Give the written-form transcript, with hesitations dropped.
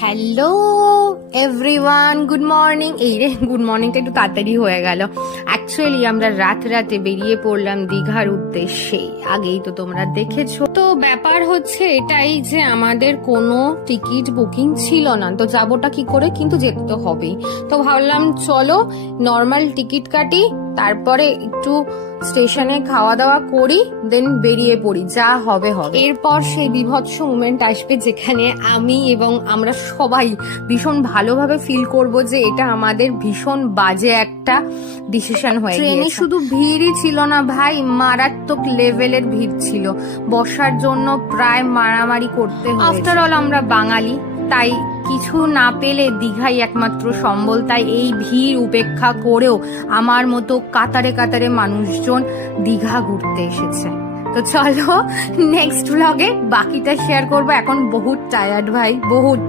Hello everyone, good morning. এই রে, good মর্নিংটা একটু তাড়াতাড়ি হয়ে গেল। অ্যাকচুয়ালি আমরা রাতে বেরিয়ে পড়লাম দীঘার উদ্দেশ্যে। আগেই তো তোমরা দেখেছো। তো ব্যাপার হচ্ছে এটাই যে আমাদের কোনো টিকিট বুকিং ছিল না, তো যাবোটা কি করে, কিন্তু যেতে তো হবেই। তো ভাবলাম চলো নর্মাল টিকিট কাটি, তারপরে একটু স্টেশনে খাওয়া দাওয়া করি, দেন বেরিয়ে পড়ি, যা হবে হবে। এরপর সেই বিভৎস মুমেন্ট আসবে যেখানে আমি এবং আমরা সবাই ভীষণ ভালোভাবে ফিল করব যে এটা আমাদের ভীষণ বাজে একটা ডিসিশন হয়ে গিয়েছে। ট্রেনে শুধু ভিড়ই ছিল না ভাই, মারাত্মক লেভেলের ভিড় ছিল, বসার জন্য প্রায় মারামারি করতে হয়েছে। আফটার অল আমরা বাঙালি, তাই কিছু না পেলে দীঘাই একমাত্র সম্বল। তাই এই ভিড় উপেক্ষা করেও আমার মতো কাতারে কাতারে মানুষজন দীঘা ঘুরতে এসেছে। তো চলো নেক্সট ব্লগে বাকিটা শেয়ার করবো। এখন বহুত টায়ার্ড ভাই, বহুত।